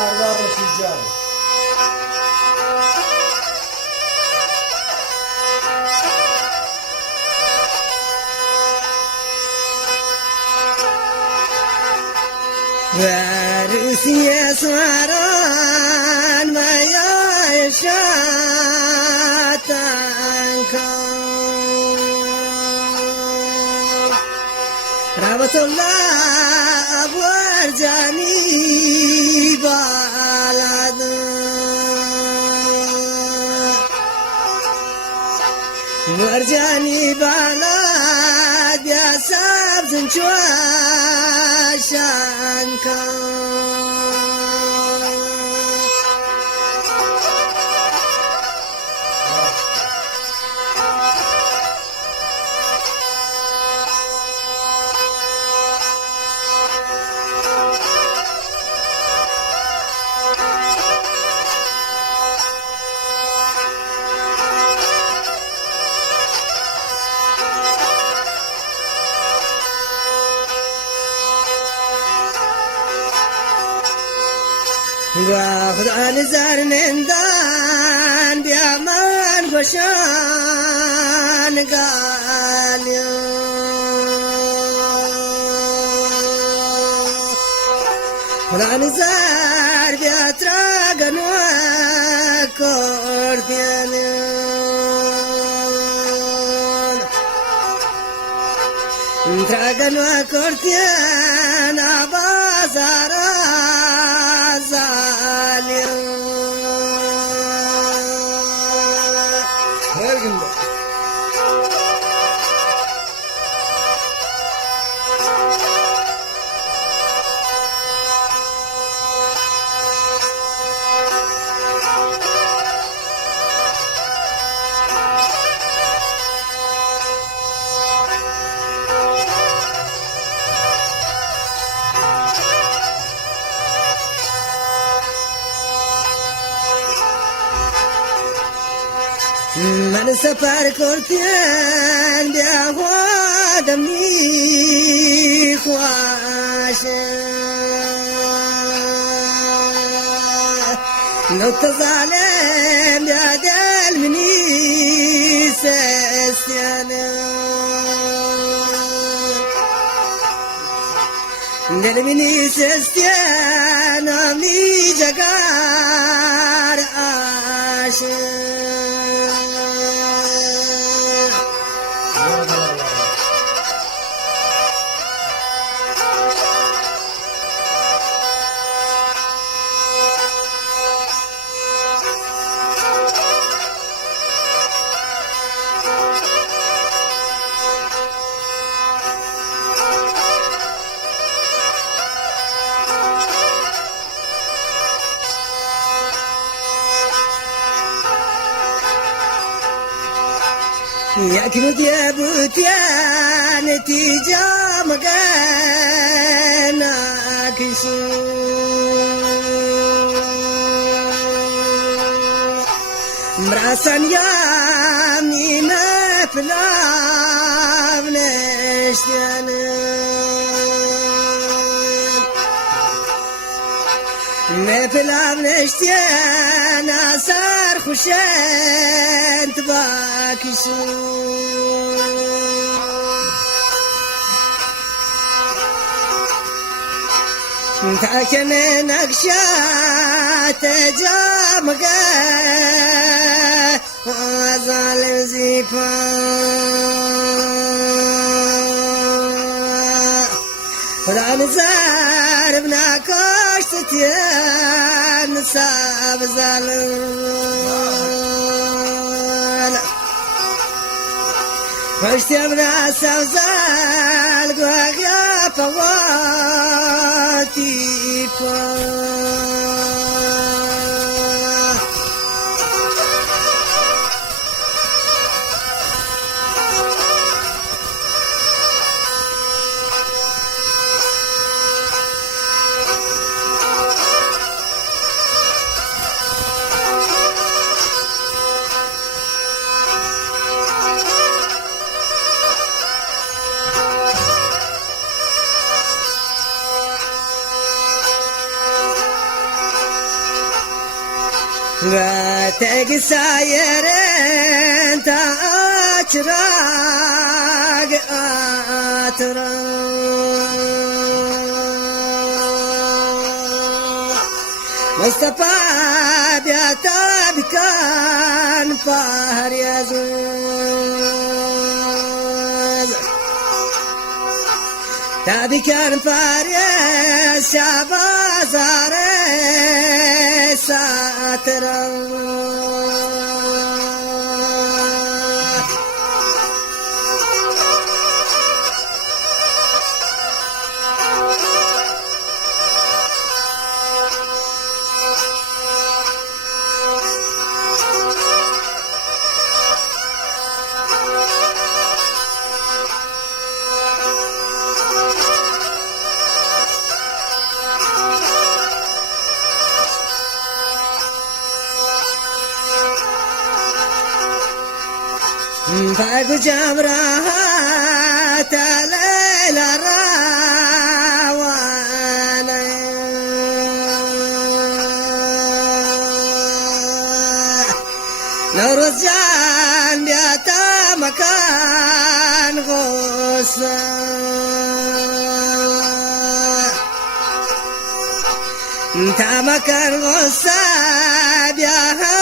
زاروار رشید جان وارثي سواران ما يشاتنك رحمة الله أبو أرجاني بالاد ورجاني بالاد يا سبز شواشانك واخذ عن زار من دان بيامان وشان قال واخذ عن زار بياتراغن وكورتيان تراغن وكورتيان بازارا من سفر كورتين بيهوا دمي خواش لو تظالم يا دل مني سيستيانا دل مني سيستيانا مني جغار عاشق يا كنود يا بوتيان تيجا مغانا كيسو مراسان يا مينا فلاف نشتيان مفلاف نشتيان أسار خوشين تباكيسو تاكن نقشات جامقة وظالم زيفا وران زار بناكوش تتيان ساب ظالم واشتي بنا ساب زال قواقيا فواتي غاتك سايرين تاچراغ آترا مصطفى بياتا بكان فهر يزوز تابي كان فارس شابازار ساترا فاقو جمرات ليلة راوانا نورز جان بياتا مكان غصة تا مكان غصة بياها